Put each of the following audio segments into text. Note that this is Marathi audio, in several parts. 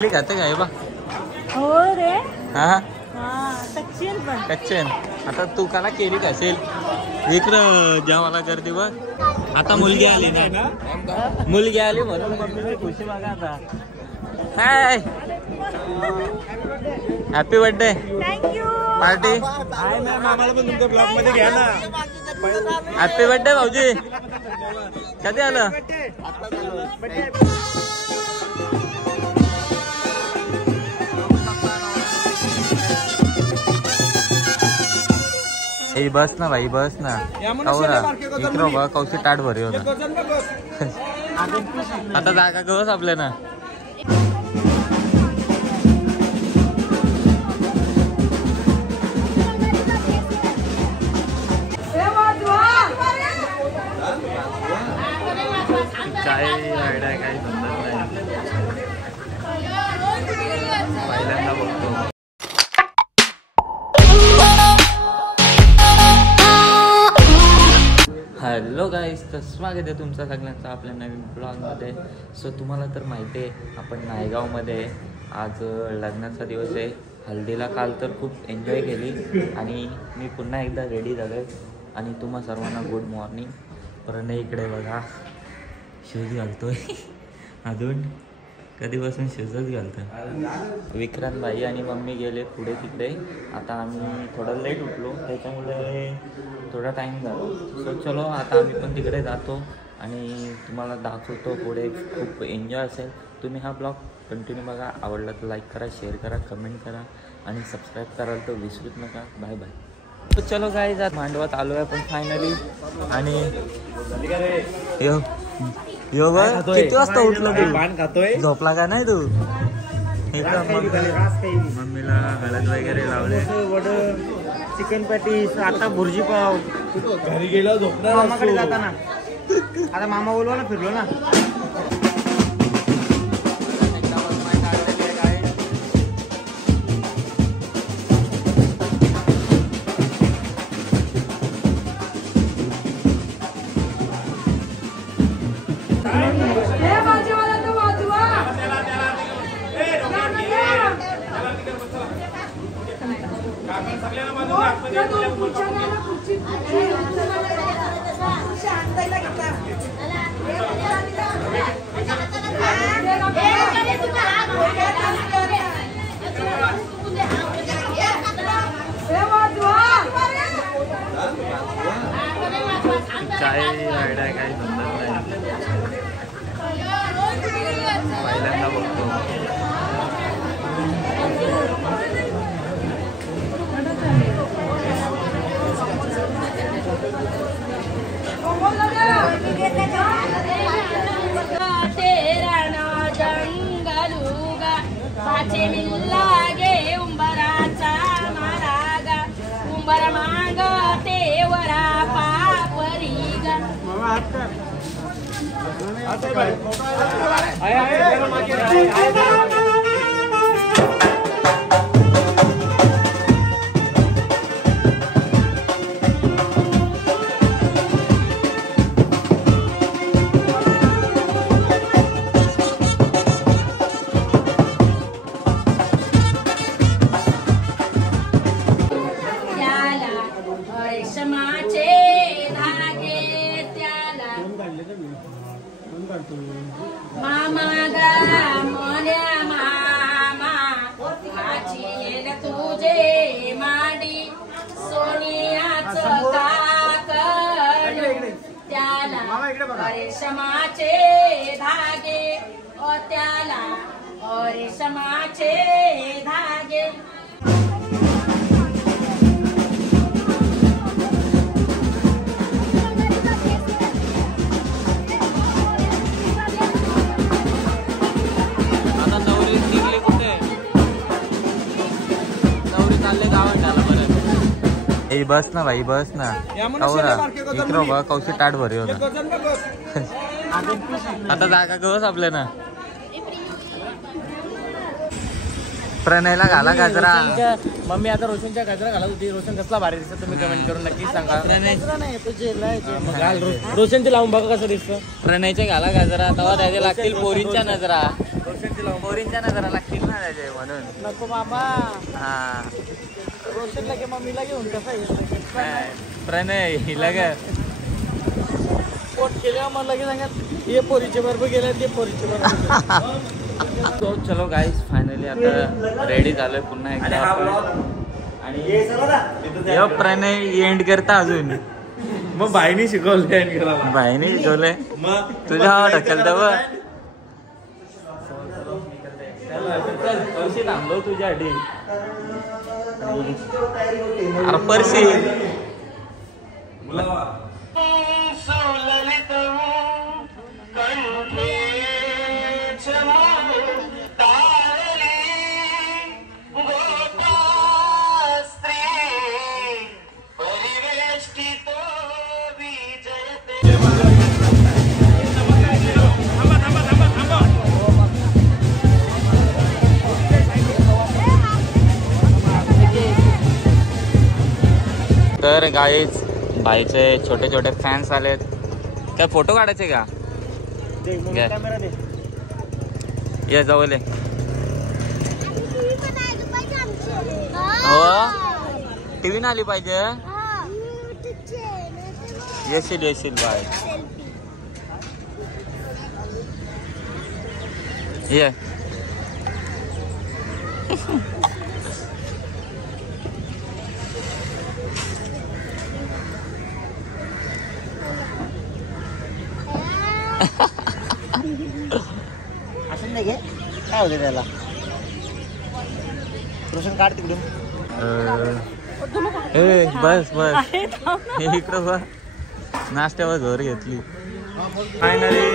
खाते काय बा? हो रे. हा कच्चेन आता तू काला केली असेल विक्र जेव्हाला गर्दी बघ. आता मुलगी आली ना, मुलगी आली म्हणून मम्मी खुशी बघा आता. Hi happy birthday party. हाय मॅम, आम्हाला पण तुमच्या ब्लॉग मध्ये घ्या ना. हॅपी बर्थडे भाऊजी. कधी आलं? बस ना भाई, बस ना. इकडं बघ कौशी ताट भरी होता. आता जागा गवस आपल्या ना. काय आयडिया काय समजत नाही, पहिल्यांदा बघतो. हॅलो गाईस, तर स्वागत आहे तुमचं सगळ्यांचं आपल्या नवीन ब्लॉगमध्ये. सो तुम्हाला तर माहिती आहे आपण नायगावमध्ये आज लग्नाचा दिवस आहे. हल्दीला काल तर खूप एन्जॉय केली आणि मी पुन्हा एकदा रेडी झालो आहे. आणि तुम्हा सर्वांना गुड मॉर्निंग. प्रणय इकडे बघा शूज घालतोय, अजून कधीपासून शूजच घालतो. विक्रांत भाई आणि मम्मी गेले पुढे तिकडे. आता आम्ही थोडं लेट उठलो त्याच्यामुळे थोडा टाईम झाला. सो चलो आता आम्ही पण तिकडे जातो आणि तुम्हाला दाखवतो पुढे. खूप एन्जॉय असेल. तुम्ही हा ब्लॉग कंटिन्यू बघा. आवडला तर लाईक करा, शेअर करा, कमेंट करा आणि सबस्क्राईब करायला तर विसरूच नका. Bye bye. तर चलो गाईज, आज मांडवात आलो आहे आपण फायनली. आणि यो बघ किती वाजता उठलो तू? पान खातोय. झोपला का नाही तू? मम्मीला हळद वगैरे लावले. चिकन पॅटीस, आता भुर्जी पाव. घरी गेलो झोपणार. मामाकडे जाताना आता मामा बोलवा ना, फिरलो ना. काय आयडिया काय समजत नाही, पहिल्यांदा बघतो. मिल्लागे उंबराचा मारागा, उंबर माग तेवरा पापरीगा. मामा गा मोन्या मामा आची तुझे माडी, सोनियाचं काकड त्याला रेशमाचे धागे, ओ त्याला रेशमाचे धागे. बस ना भाई, बस ना. इकडं बघ कौशी ताट भरी होता. आता जागा गवस आपल्या ना. प्रणयला घाला गजरा. मम्मी आता रोशनच्या गजरा घालत होती. रोशन कसला भारी दिसत तुम्ही कमेंट करून नक्की सांगा. रोशनचे लावून बघा कसं दिसतं. प्रणयच्या घाला गजरा, तेव्हा द्यायला लागतील पोरींच्या नजरा. पोरींच्या नजरा लागतील. आणायचे म्हणून. नको मामा, हा रोशनला घे, मम्मीला घेऊन कसं आहे प्रणय हिला का पोट केल्या मला लगे सांगत हे पोरीचे बरोबर गेले ते पोरीचे बरोबर. तो चलो गाईस फायनली आता रेडी झालोय पुन्हा एकदा आपण. आणि यो प्रणय एंड करता अजून. मग बाईने शिकवलंय बाईने शिकवलंय मग तुझ्या हवा ढकलता बघ. परशी थांबलो तुझ्यासाठी. अरे परशी तर गाईच बाईचे छोटे छोटे फॅन्स आलेत. काय फोटो काढायचे का? ये जवळ ये. हो टीव्ही ना आली पाहिजे. येशील येशील बाय ये. असं नाही घे काय होते त्याला. रोशन काढ तिकडून. बस बस इकडं बघ. नाश्त्यावर घर घेतली फायनली.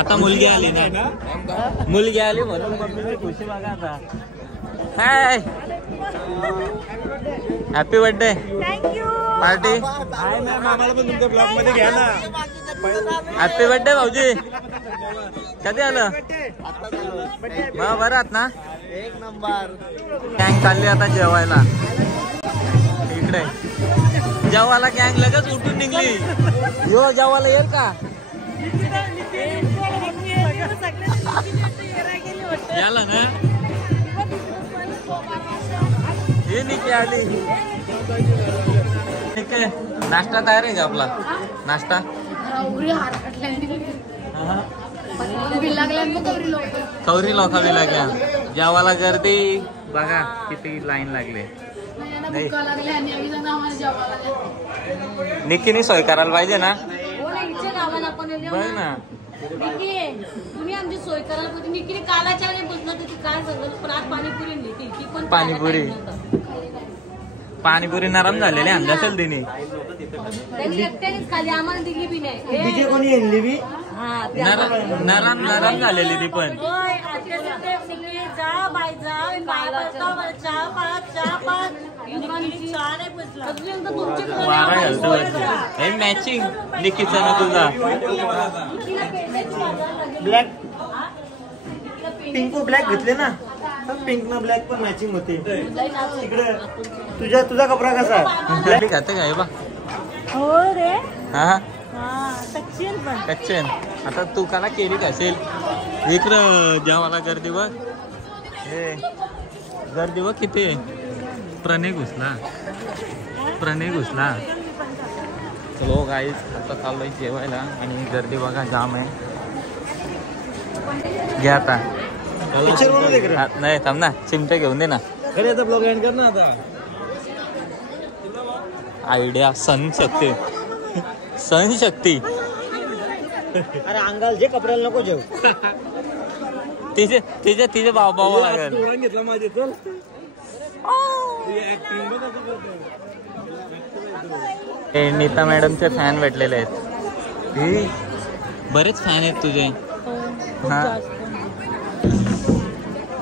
आता मुलगी आली ना. मुलगी आली म्हणून मम्मीची खुशी बघा आता. Hi happy birthday party. हाय मॅम आम्हाला पण तुमच्या ब्लॉग मध्ये घ्या ना. हॅपी बर्थडे भाऊजी. कधी आलं मग बरं आहात ना. एक नंबर. गँग चालली आता जेवायला. इकडे जेवायला गँग लगेच उठून निघली. यो जेवायला येईल का? याला ना हे निकी आली. ठीक आहे नाश्ता तयार आहे का आपला? नाश्ता कवरी लोका बी लागल्या. जेवायला गर्दी बघा किती लाईन लागली. निकीने सोय करायला पाहिजे ना. बघ ना तुम्ही आमची सोय करायला पाहिजे. निकीने कालाच्या वेळेपासून काय सांगत पण आज पाणीपुरी नेली. ती पण पाणीपुरी पाणीपुरी नरम झालेली अंदाज असेल तिने. त्यांनी एकट्यानेच खाली आम्हाला दिली बी नाही. कोणी आणली बी हा, ते नरम नरम झालेली ती पण. होय, आत्या सांगते, निकी, जा बाई जा, मी पाया पडतो, मला चहा पाच. निकी चहा नाही पुसला. अजून एकदा तुमची खोली वारा आम्हाला घालतो सोडायचा. हे मॅचिंग निकीचा ना तुझा. निकीला पेंडेच माझा लागेल. ब्लॅक हा? निकीला पेंडेच पिंक ब्लॅक घेतले ना, पिंक ना ब्लॅक पण मॅचिंग होते. इकडे तुझा कपडा कसा आहे? खाते काय बा. हो रे, हा सचिन पण. कच्चन आता तू काला केली असेल इकडं जेवायला गर्दी बघ. हे गर्दी बघ किती आहे. प्रणय घुसला. चलो गाईज आता चाललोय जेवायला आणि गर्दी बघा जाम आहे. घ्या आता. पिक्चर बघू दे. हा, नाही थांब ना चिमटे घेऊन दे ना. अरे आता ब्लॉग एंड कर ना आता. आयडिया सहनशक्ती. अरे अंगाल जे कपड्याला नको जेव. तिचे भाव लागेल. घेतला माझे चल. हे नीता मॅडमचे फॅन भेटलेले आहेत. हे बरेच फॅन आहेत तुझे. हा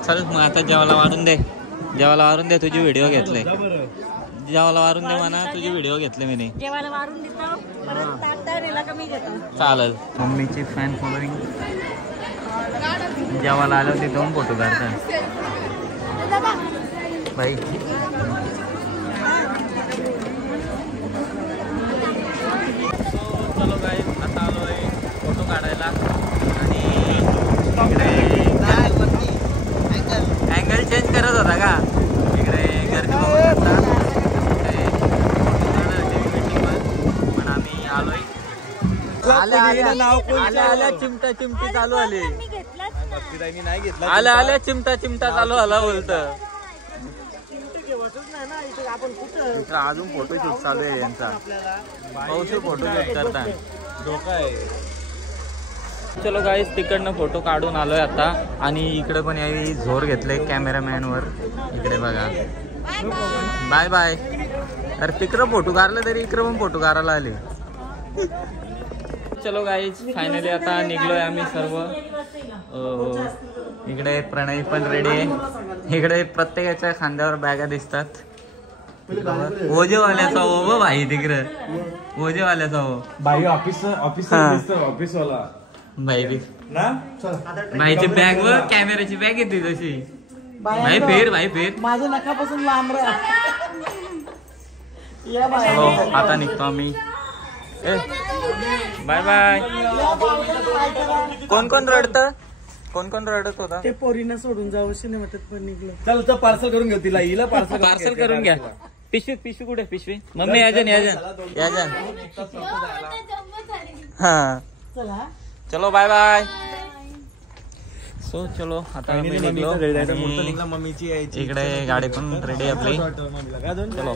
चल मग आता जेवायला वाढून दे तुझी व्हिडिओ घेतले. जेवायला वारून दे म्हणा तुझी व्हिडिओ घेतले मी. जेवायला वारून देतो, परत ताट नेला का मी घेतो. चालेल. मम्मीची फॅन फॉलोईंग. जेवायला आलो होती दोन फोटो काढतात भाई. चलो गाईस आता आलोय फोटो काढायला आणि अँगल चेंज करत होता का. इकडे गर्दी बघू शकता. पण आम्ही आलोय. आल्या चिमटी चालू आली. नाही घेतला. आल्या चिमटा चालू आला बोलत. अजून फोटोशूट चालू आहे यांचा. पाऊस फोटोशूट करता धोका आहे. चलो गाईस तिकडनं फोटो काढून आलोय आता आणि इकडे पण यावी झोर घेतले कॅमेरामॅन वर. इकडे बघा बाय बाय. अरे तिकडं फोटो काढलं तरी इकडे पण फोटो काढायला आले. चलो गाईज फायनली आता निघलोय आम्ही सर्व. इकडे प्रणय पण रेडी आहे. इकडे प्रत्येकाच्या खांद्यावर बॅगा दिसतात. ओझेवाल्याचा हो भाई तिकडे. ओझेवाल्याचा हो बाई ऑफिसवाला भाई ना. भाईची बॅग व कॅमेऱ्याची बॅग येते तशी. भाई फेर माझ्या नखापासून लांब राहा. चलो आता निघतो आम्ही. Bye bye. कोण रडत होता. ते पोरींना सोडून जावं सिनेमात पण निघलं. चल पार्सल करून घेऊ तिला. हिला पार्सल करून घ्या. पिशवी कुठे पिशवी. मम्मी याजन हा चलो बाय बाय. सो चलो आता आम्ही निघलो. मम्मीची इकडे गाडी पण रेडी आपली. चलो.